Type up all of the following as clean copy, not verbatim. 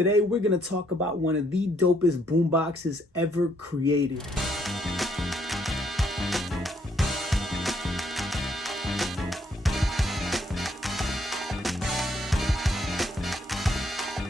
Today we're gonna talk about one of the dopest boomboxes ever created.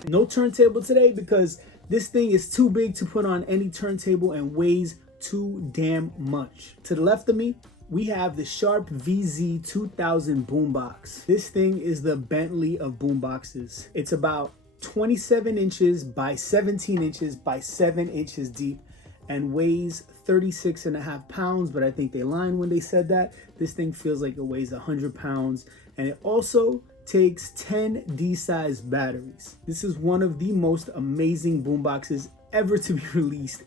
No turntable today because this thing is too big to put on any turntable and weighs too damn much. To the left of me, we have the Sharp VZ2000 boombox. This thing is the Bentley of boomboxes. It's about 27 inches by 17 inches by 7 inches deep and weighs 36.5 pounds, but I think they lied when they said that. This thing feels like it weighs 100 pounds, and it also takes 10 D-size batteries. This is one of the most amazing boomboxes ever to be released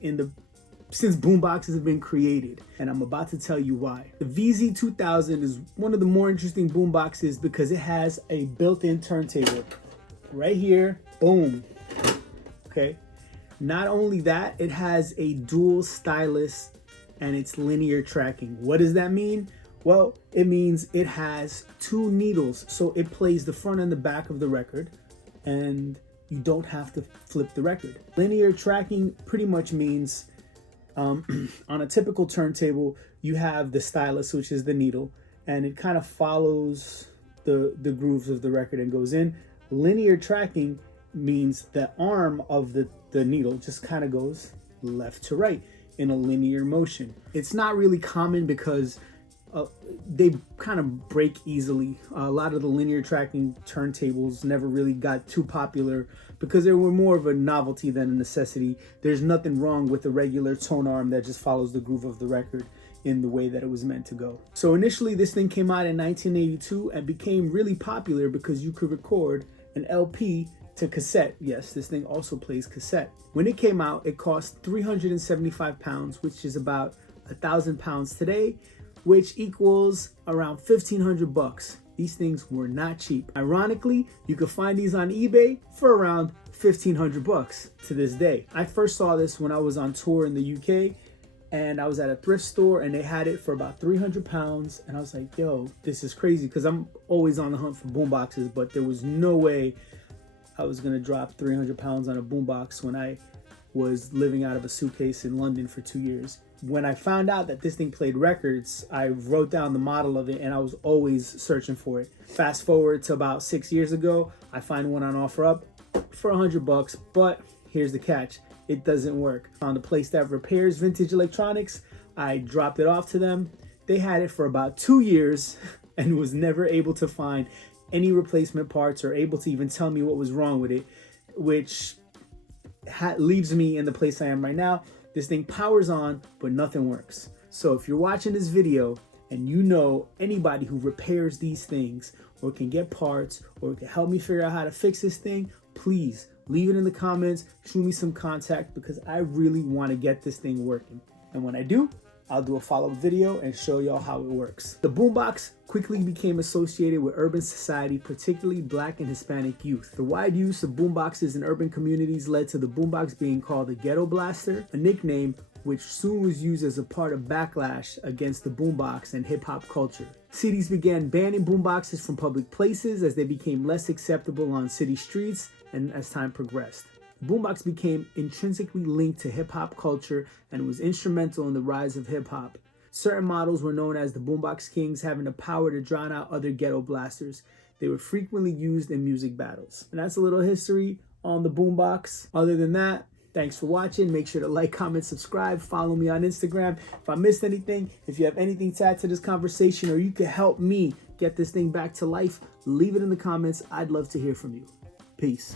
since boomboxes have been created, and I'm about to tell you why. The VZ2000 is one of the more interesting boomboxes because it has a built-in turntable right here. Boom. Okay. Not only that, it has a dual stylus and it's linear tracking. What does that mean? Well, it means it has two needles, so it plays the front and the back of the record, and you don't have to flip the record. Linear tracking pretty much means on a typical turntable, you have the stylus, which is the needle, and it kind of follows the grooves of the record and goes in. Linear tracking means the arm of the needle just kind of goes left to right in a linear motion. It's not really common because they kind of break easily. A lot of the linear tracking turntables never really got too popular because they were more of a novelty than a necessity. There's nothing wrong with a regular tone arm that just follows the groove of the record in the way that it was meant to go. So initially this thing came out in 1982 and became really popular because you could record an LP to cassette. Yes, this thing also plays cassette. When it came out, it cost 375 pounds, which is about 1,000 pounds today, which equals around 1,500 bucks. These things were not cheap. Ironically, you could find these on eBay for around 1,500 bucks to this day. I first saw this when I was on tour in the UK, and I was at a thrift store and they had it for about 300 pounds. And I was like, yo, this is crazy, because I'm always on the hunt for boomboxes, but there was no way I was gonna drop 300 pounds on a boombox when I was living out of a suitcase in London for 2 years. When I found out that this thing played records, I wrote down the model of it and I was always searching for it. Fast forward to about 6 years ago, I find one on OfferUp for 100 bucks, but here's the catch. It doesn't work. Found a place that repairs vintage electronics. I dropped it off to them. They had it for about 2 years and was never able to find any replacement parts or able to even tell me what was wrong with it, which leaves me in the place I am right now. This thing powers on, but nothing works. So if you're watching this video and you know anybody who repairs these things or can get parts or can help me figure out how to fix this thing, please leave it in the comments, shoot me some contact, because I really want to get this thing working. And when I do, I'll do a follow-up video and show y'all how it works. The boombox quickly became associated with urban society, particularly Black and Hispanic youth. The wide use of boomboxes in urban communities led to the boombox being called the ghetto blaster, a nickname which soon was used as a part of backlash against the boombox and hip-hop culture. Cities began banning boomboxes from public places as they became less acceptable on city streets and as time progressed. The boombox became intrinsically linked to hip-hop culture and was instrumental in the rise of hip-hop. Certain models were known as the boombox kings, having the power to drown out other ghetto blasters. They were frequently used in music battles. And that's a little history on the boombox. Other than that, thanks for watching. Make sure to like, comment, subscribe, follow me on Instagram. If I missed anything, if you have anything to add to this conversation, or you could help me get this thing back to life, leave it in the comments. I'd love to hear from you. Peace.